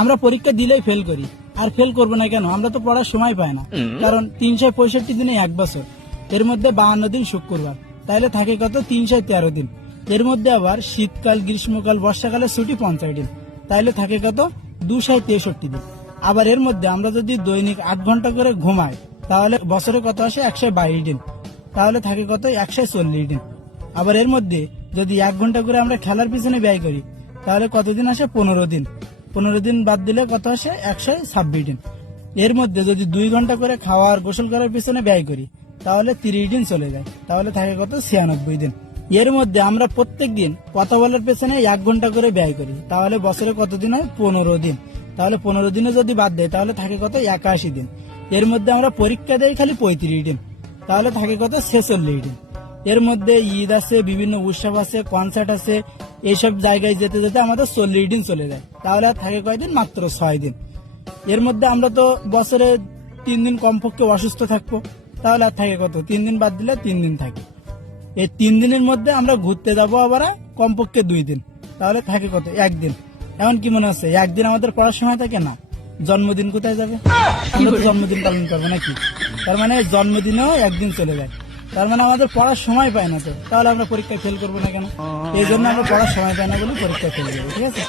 আমরা পরীক্ষা দিলেই ফেল করি। আর ফেল করবো না কেন? আমরা তো পড়ার সময় পাই না। কারণ 365 দিনে 1 বছর, এর মধ্যে 52 দিন শুক্রবার, তাহলে থাকে কত? 313 দিন। এর মধ্যে আবার শীতকাল, গ্রীষ্মকাল, বর্ষাকালের ছুটি 50 দিন, তাহলে থাকে কত? 263 দিন। আবার এর মধ্যে আমরা যদি দৈনিক 8 ঘন্টা করে ঘুমাই, তাহলে বছরে কত আসে? 122 দিন, তাহলে থাকে কত? 140 দিন। আবার এর মধ্যে যদি 1 ঘন্টা করে আমরা খেলার পিছনে ব্যয় করি, তাহলে কতদিন আসে? 15 দিন। 15 দিন বাদ দিলে কত আসে? 126 দিন। এর মধ্যে যদি 2 ঘন্টা করে খাওয়ার, গোসল করার পিছনে ব্যয় করি, তাহলে 30 দিন চলে যায়, তাহলে থাকে কত? 96 দিন। এর মধ্যে আমরা প্রত্যেক দিন কথা বলার পেছনে 1 ঘন্টা করে ব্যয় করি, তাহলে বছরে কতদিন হয়? 15 দিন। তাহলে 15 দিনে যদি বাদ দেয়, তাহলে থাকে কত? 81 দিন। এর মধ্যে আমরা পরীক্ষা দেই খালি 35 দিন, তাহলে থাকে কত? 46 দিন। এর মধ্যে ঈদ আছে, বিভিন্ন উৎসব আছে, কনসার্ট আছে, এইসব জায়গায় যেতে যেতে আমাদের 40 দিন চলে যায়, তাহলে আর থাকে কয়দিন? মাত্র 6 দিন। এর মধ্যে আমরা তো বছরে 3 দিন কমপক্ষে অসুস্থ থাকবো, তাহলে আর থাকে কত? 3 দিন বাদ দিলে 3 দিন থাকে। এই 3 দিনের মধ্যে আমরা ঘুরতে যাবো আবার কমপক্ষে 2 দিন, তাহলে থাকে কত? 1 দিন। এমন কি মনে হচ্ছে একদিন আমাদের পড়ার সময় থাকে না? জন্মদিন কোথায় যাবে? আমরা তো জন্মদিন পালন করবো নাকি? তার মানে জন্মদিনেও 1 দিন চলে যায়, তার মানে আমাদের পড়ার সময় পায় না। তো তাহলে আমরা পরীক্ষায় ফেল করবো না কেন? এই জন্য আমরা পড়ার সময় পাই না বলে পরীক্ষায় ফেল যাবো, ঠিক আছে?